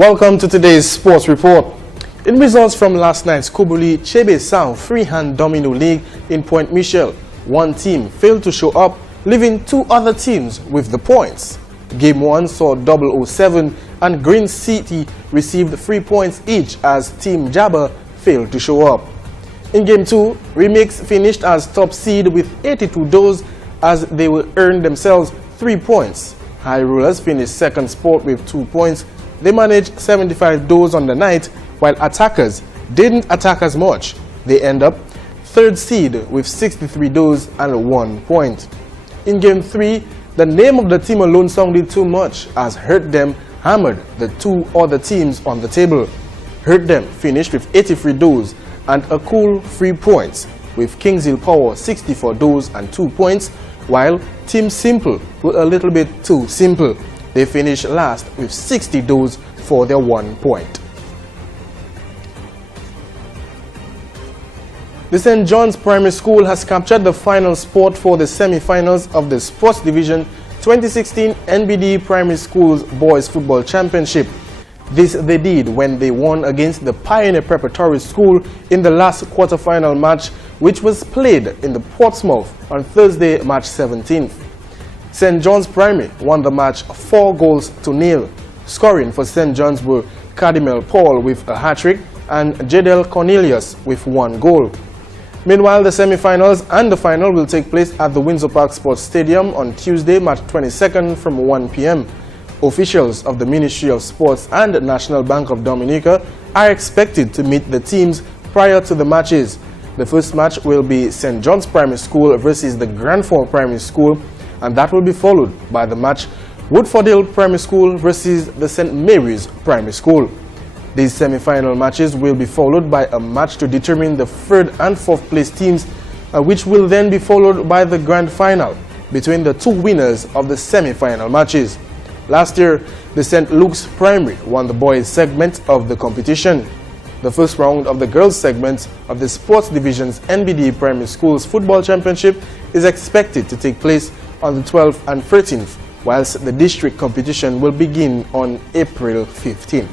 Welcome to today's sports report. In results from last night's Kubuli Chebe Sound Freehand Domino League in Point Michel, one team failed to show up, leaving two other teams with the points. Game 1 saw 007 and Green City received 3 points each as Team Jabba failed to show up. In Game 2, Remix finished as top seed with 82 does as they will earn themselves 3 points. High Rulers finished second spot with 2 points. They managed 75 does on the night, while Attackers didn't attack as much. They end up third seed with 63 does and 1 point. In Game 3, the name of the team alone sounded too much as Hurt Them hammered the two other teams on the table. Hurt Them finished with 83 does and a cool 3 points, with Kings Hill Power 64 does and 2 points, while Team Simple were a little bit too simple. They finished last with 60 does for their 1 point. The St. John's Primary School has captured the final spot for the semi-finals of the Sports Division 2016 NBD Primary Schools Boys Football Championship. This they did when they won against the Pioneer Preparatory School in the last quarter-final match, which was played in the Portsmouth on Thursday, March 17th. St. John's Primary won the match 4-0. Scoring for St. John's were Cardinal Paul with a hat-trick and Jadel Cornelius with 1 goal. Meanwhile, the semi-finals and the final will take place at the Windsor Park Sports Stadium on Tuesday, March 22nd from 1 p.m. Officials of the Ministry of Sports and National Bank of Dominica are expected to meet the teams prior to the matches. The first match will be St. John's Primary School versus the Granford Primary School, and that will be followed by the match Woodford Hill Primary School versus the St. Mary's Primary School. These semi-final matches will be followed by a match to determine the 3rd and 4th place teams, which will then be followed by the grand final between the two winners of the semi-final matches. Last year, the St. Luke's Primary won the boys segment of the competition. The first round of the girls segment of the Sports Division's NBD Primary Schools Football Championship is expected to take place on the 12th and 13th, whilst the district competition will begin on April 15th.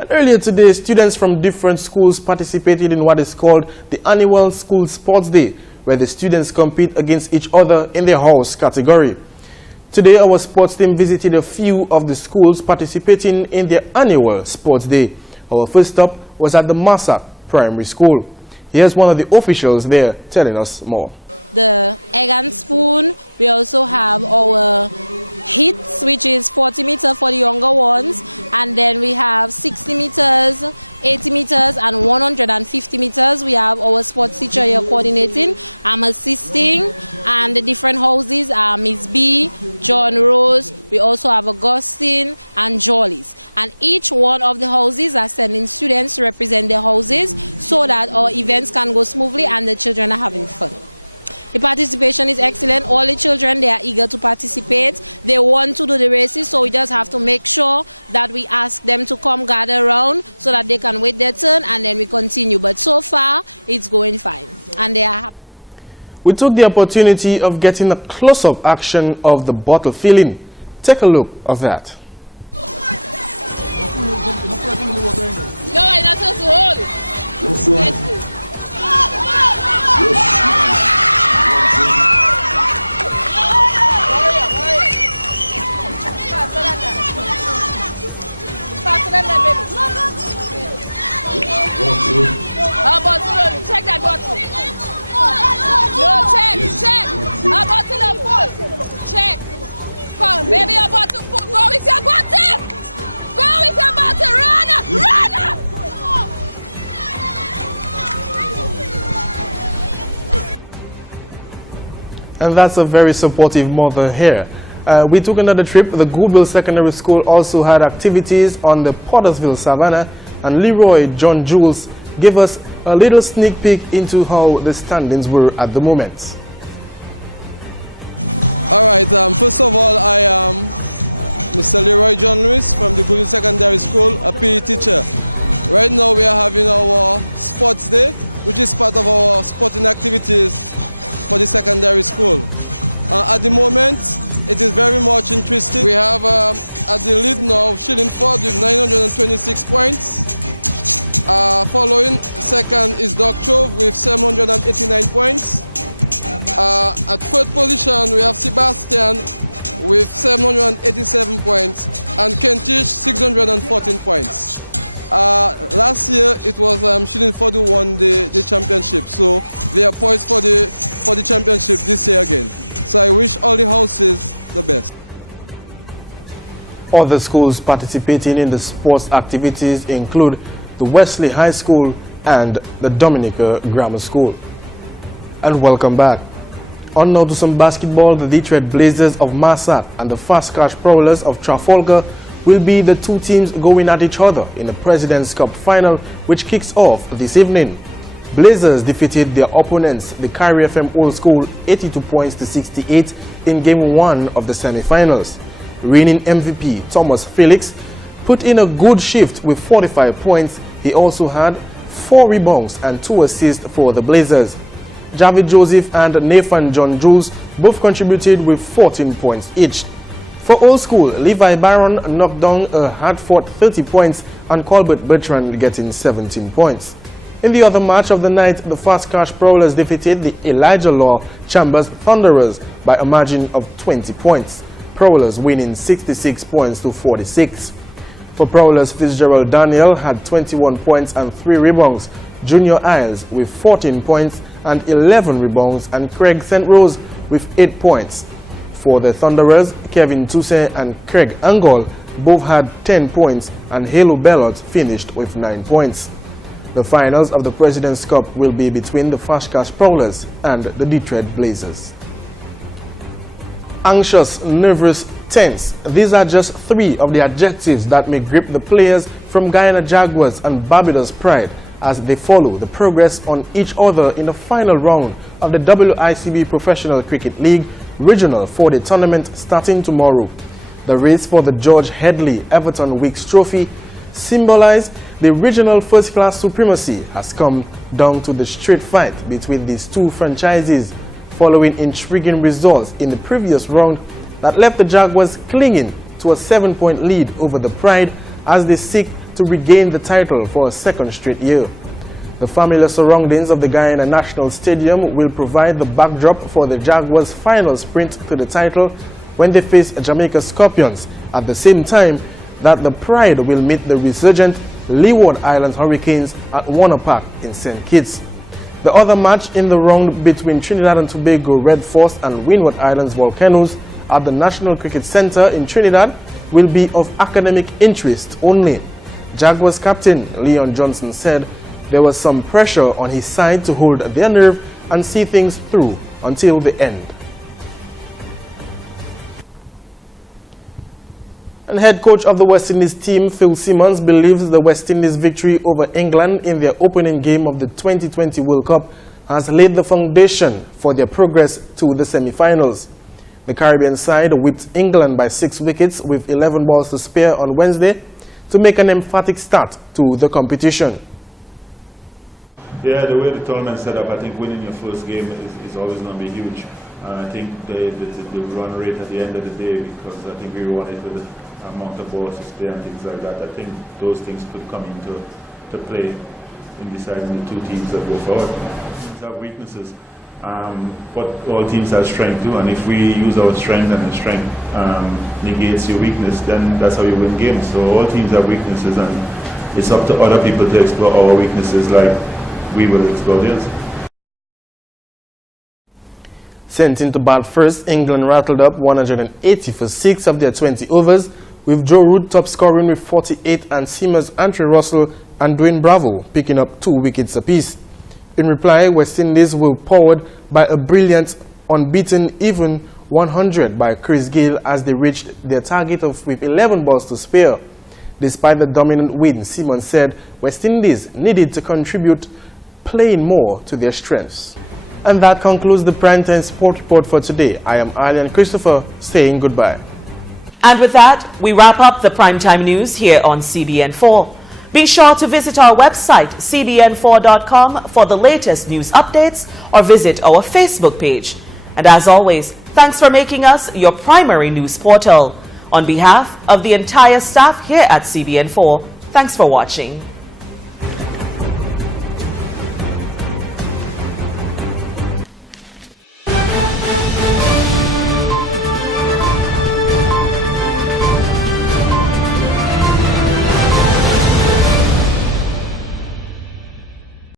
And earlier today, students from different schools participated in what is called the annual School Sports Day, where the students compete against each other in their house category. Today, our sports team visited a few of the schools participating in their annual Sports Day. Our first stop was at the Massac Primary School. Here's one of the officials there telling us more. The egg and spoon, we also have our hits, which is 40 meters for the younger ones, and then we have 60 meters, 80 meters, and 150 meters. We have our sports teacher here coordinating. I'm assisting, and the different houses are Miss B, John Rose, we also have Augustine, and Jollies. And each one of the houses are sending students to represent their houses so that our events can go smoothly and the children are having fun. The participation is excellent. All the children, they are eager to participate. They want to do the races, so we just have to make sure that we ask them to come gather around so that they can wait their turn and then we continue. But so far, it's going fine and they are happy. We took the opportunity of getting a close-up action of the bottle filling. Take a look at that. No, I'm not supposed to hold. Let's go. Faster than that, baby. Bottle, check that bottle. No, check. A bottle of full. Check. Come, baby, a bottle full. Go with your bottle. Go with your bottle. Run. And that's a very supportive mother here. We took another trip. The Goodwill Secondary School also had activities on the Pottersville Savannah, and Leroy John Jules gave us a little sneak peek into how the standings were at the moment. All right, first of all, I am Mr. Leroy John Lewis from the Goodwill Secondary School, a PE teacher. Right now we are having our Sports Day, which is part of our sporting activities for the secondary school. At the moment, it is very much interesting. We have at the lead now Shillingford with 926 points. Following second is Doctrove with 789 points. At third position, we have Sebastian with 787 points and Kentish 614 points. Last year it was Shillingford who won the championship, so they are poised for the championship this year again. So I wish all the houses the best. Other schools participating in the sports activities include the Wesley High School and the Dominica Grammar School. And welcome back. On now to some basketball, the Detroit Blazers of Marsac and the Fast Cash Prowlers of Trafalgar will be the two teams going at each other in the President's Cup final, which kicks off this evening. Blazers defeated their opponents, the Carrier FM Old School, 82 points to 68 in Game 1 of the semi-finals. Reigning MVP Thomas Felix put in a good shift with 45 points. He also had 4 rebounds and 2 assists for the Blazers. Javid Joseph and Nathan John Jules both contributed with 14 points each. For Old School, Levi Byron knocked down a Hartford 30 points and Colbert Bertrand getting 17 points. In the other match of the night, the Fast Cash Prowlers defeated the Elijah Law Chambers Thunderers by a margin of 20 points. Prowlers winning 66 points to 46. For Prowlers, Fitzgerald Daniel had 21 points and 3 rebounds, Junior Isles with 14 points and 11 rebounds, and Craig St. Rose with 8 points. For the Thunderers, Kevin Toussaint and Craig Angol both had 10 points, and Halo Bellot finished with 9 points. The finals of the President's Cup will be between the Fast Cash Prowlers and the Detroit Blazers. Anxious, nervous, tense. These are just 3 of the adjectives that may grip the players from Guyana Jaguars and Barbados Pride as they follow the progress on each other in the final round of the WICB Professional Cricket League Regional 4-Day Tournament starting tomorrow. The race for the George Headley Everton Weeks Trophy symbolized the regional first-class supremacy has come down to the straight fight between these two franchises following intriguing results in the previous round that left the Jaguars clinging to a 7-point lead over the Pride as they seek to regain the title for a second straight year. The familiar surroundings of the Guyana National Stadium will provide the backdrop for the Jaguars' final sprint to the title when they face Jamaica Scorpions, at the same time that the Pride will meet the resurgent Leeward Islands Hurricanes at Warner Park in St. Kitts. The other match in the round between Trinidad and Tobago Red Force and Windward Islands Volcanoes at the National Cricket Centre in Trinidad will be of academic interest only. Jaguars captain Leon Johnson said there was some pressure on his side to hold their nerve and see things through until the end. And head coach of the West Indies team, Phil Simmons, believes the West Indies' victory over England in their opening game of the 2020 World Cup has laid the foundation for their progress to the semi-finals. The Caribbean side whipped England by 6 wickets with 11 balls to spare on Wednesday to make an emphatic start to the competition. Yeah, the way the tournament's set up, I think winning your first game is always going to be huge. And I think the run rate at the end of the day, because I think we won it with the amount of balls to spare and things like that, I think those things could come into play in deciding the two teams that go forward. Teams have weaknesses, but all teams have strength too, and if we use our strength and the strength negates your weakness, then that's how you win games. So all teams have weaknesses, and it's up to other people to explore our weaknesses like we will explore theirs. Sent into bat first, England rattled up 180 for 6 of their 20 overs, with Joe Root top scoring with 48 and seamers Andre Russell and Dwayne Bravo picking up 2 wickets apiece. In reply, West Indies were powered by a brilliant, unbeaten even 100 by Chris Gayle as they reached their target with 11 balls to spare. Despite the dominant win, Simmons said West Indies needed to contribute playing more to their strengths. And that concludes the Primetime Sport Report for today. I am Alian Christopher saying goodbye. And with that, we wrap up the Primetime News here on CBN4. Be sure to visit our website, cbn4.com, for the latest news updates or visit our Facebook page. And as always, Thanks for making us your primary news portal. On behalf of the entire staff here at CBN4, thanks for watching.